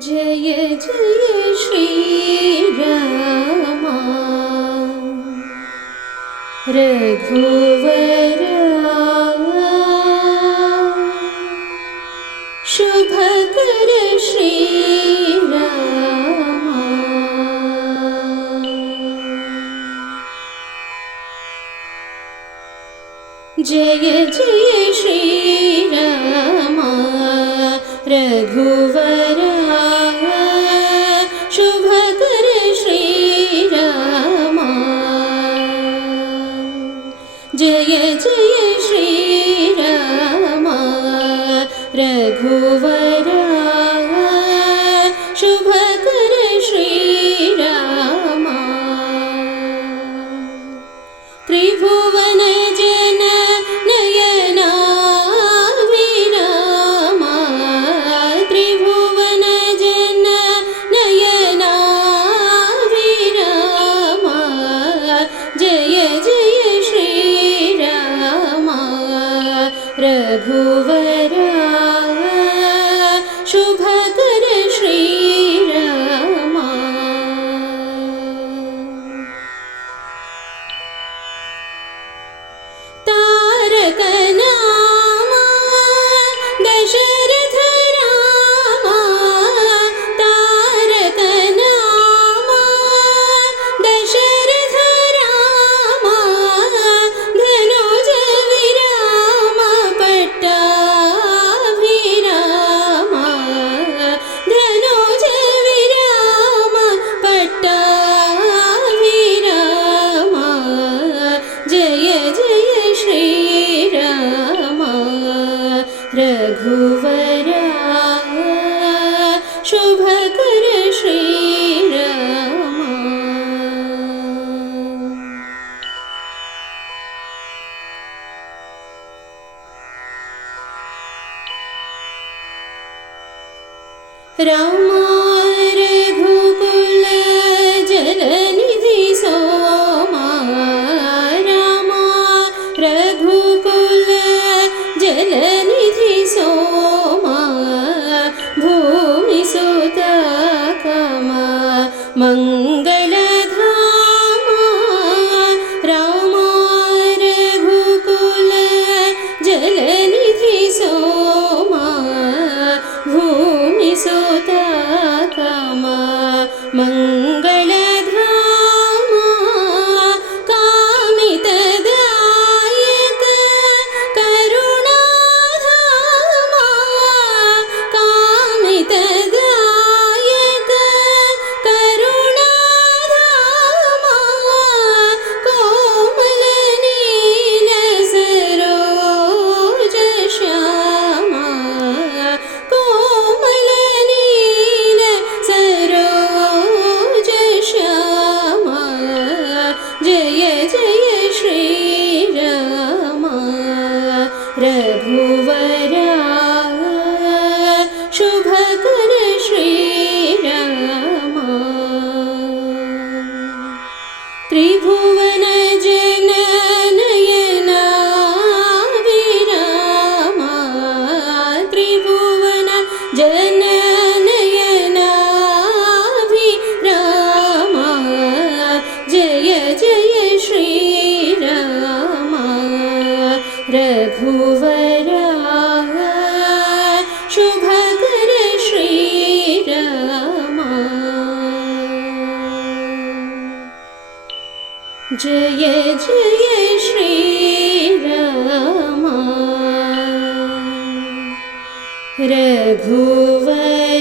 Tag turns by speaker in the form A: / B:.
A: जय जय श्रीरामा। रघुवरा शुभकर श्रीरामा। जय जय श्रीरामा। रघुवरा श्रीरामा। रघुवरा रघुवरा शुभकर श्रीरामा। रामा मङ्गलधामा रामा रघुकुल जलनिधि सोमा भूमि सुता मङ्गलधामा जय जय श्रीरामा रघुवरा रघुवरा शुभकर श्रीरामा। जय जय श्रीरामा। रघुवरा